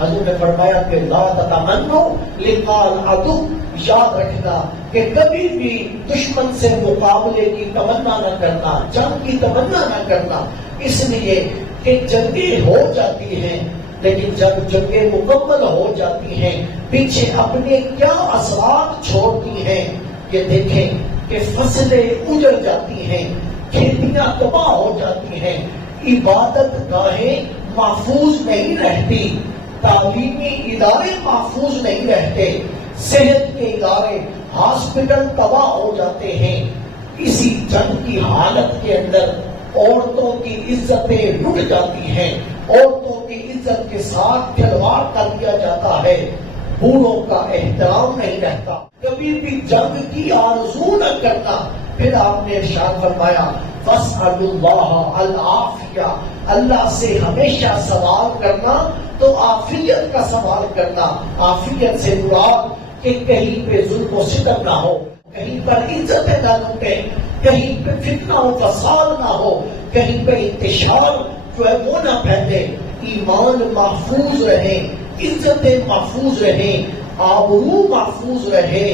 حضور نے فرمایا کہ لا تتمنوا لقاء العدو، یاد رکھنا کہ کبھی بھی دشمن سے مقابلے کی تمنا نہ کرنا، جنگ کی تمنا نہ کرنا، اس لیے کہ جنگیں ہو جاتی ہیں لیکن جب جنگیں مکمل ہو جاتی ہیں پیچھے اپنے کیا اثرات چھوڑتی ہیں یہ دیکھیں کہ فصلیں اجڑ جاتی ہیں، کھیتیاں تباہ ہو جاتی ہیں، عبادت گاہیں محفوظ نہیں رہتی، تعلیمی ادارے محفوظ نہیں رہتے، صحت کے ادارے ہاسپٹل تباہ ہو جاتے ہیں۔ اسی جنگ کی حالت کے اندر عورتوں کی عزتیں لٹ جاتی ہیں، عورتوں کی عزت کے ساتھ کھلواڑ کر دیا جاتا ہے، بوڑھوں کا احترام نہیں رہتا، کبھی بھی جنگ کی آرزو نہ کرنا۔ پھر آپ نے ارشاد فرمایا فَاسْأَلُوا اللَّهَ الْعَافِيَةَ، اللہ سے ہمیشہ سوال کرنا تو عافیت کا سوال کرنا۔ عافیت سے مراد کہ کہیں پہ ظلم و ستم نہ ہو، کہیں پر عزتیں نہ لوٹے، کہیں پہ فتنہ و فساد نہ ہو، کہیں پہ انتشار جو ہے وہ نہ پھیلے، ایمان محفوظ رہے، عزتیں محفوظ رہے، آبرو محفوظ رہے،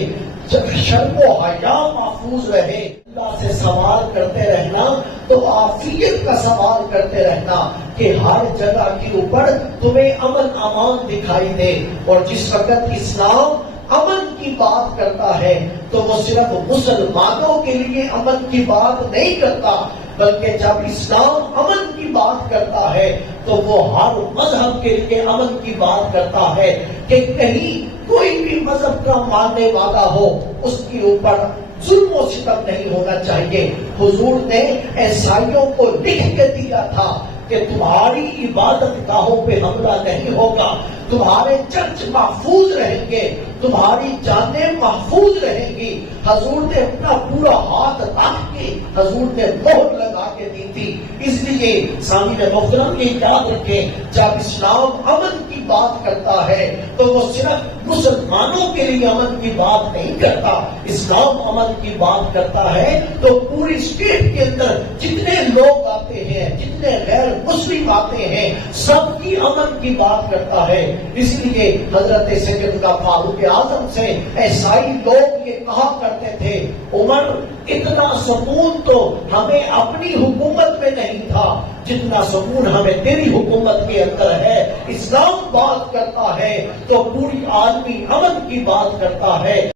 شرم و حیا محفوظ رہے۔ اللہ سے سوال کرتے رہنا تو عافیت کا سوال کرتے رہنا کہ ہر جگہ کے اوپر تمہیں امن امان دکھائی دے۔ اور جس وقت اسلام امن کی بات کرتا ہے تو وہ صرف مسلمانوں کے لیے امن کی بات نہیں کرتا، بلکہ جب اسلام امن کی بات کرتا ہے تو وہ ہر مذہب کے لیے امن کی بات کرتا ہے کہ کہیں کوئی بھی مذہب کا ماننے والا ہو اس کے اوپر ظلم و ستم نہیں ہونا چاہیے۔ حضور نے عیسائیوں کو لکھ کے دیا تھا کہ تمہاری عبادت گاہوں پہ حملہ نہیں ہوگا، تمہارے چرچ محفوظ رہیں گے، تمہاری جانیں محفوظ رہیں گی۔ حضور نے اپنا پورا ہاتھ رکھ کے حضور نے مہر لگا کے دی تھی۔ اس لیے سامعین محترم یہ یاد رکھیں جب اسلام امن کی بات کرتا ہے تو وہ صرف مسلمانوں کے لیے امن کی بات نہیں کرتا، اسلام امن کی بات کرتا ہے تو پوری اسٹیٹ کے اندر جتنے لوگ آتے ہیں، جتنے غیر مسلم آتے ہیں، سب کی امن کی بات کرتا ہے۔ اس لیے حضرت سیدنا فاروق اعظم سے عیسائی لوگ یہ کہا کرتے تھے عمر اتنا سکون تو ہمیں اپنی حکومت میں نہیں تھا جتنا سکون ہمیں تیری حکومت کے اندر ہے۔ اسلام بات کرتا ہے تو پوری عالمی امن کی بات کرتا ہے۔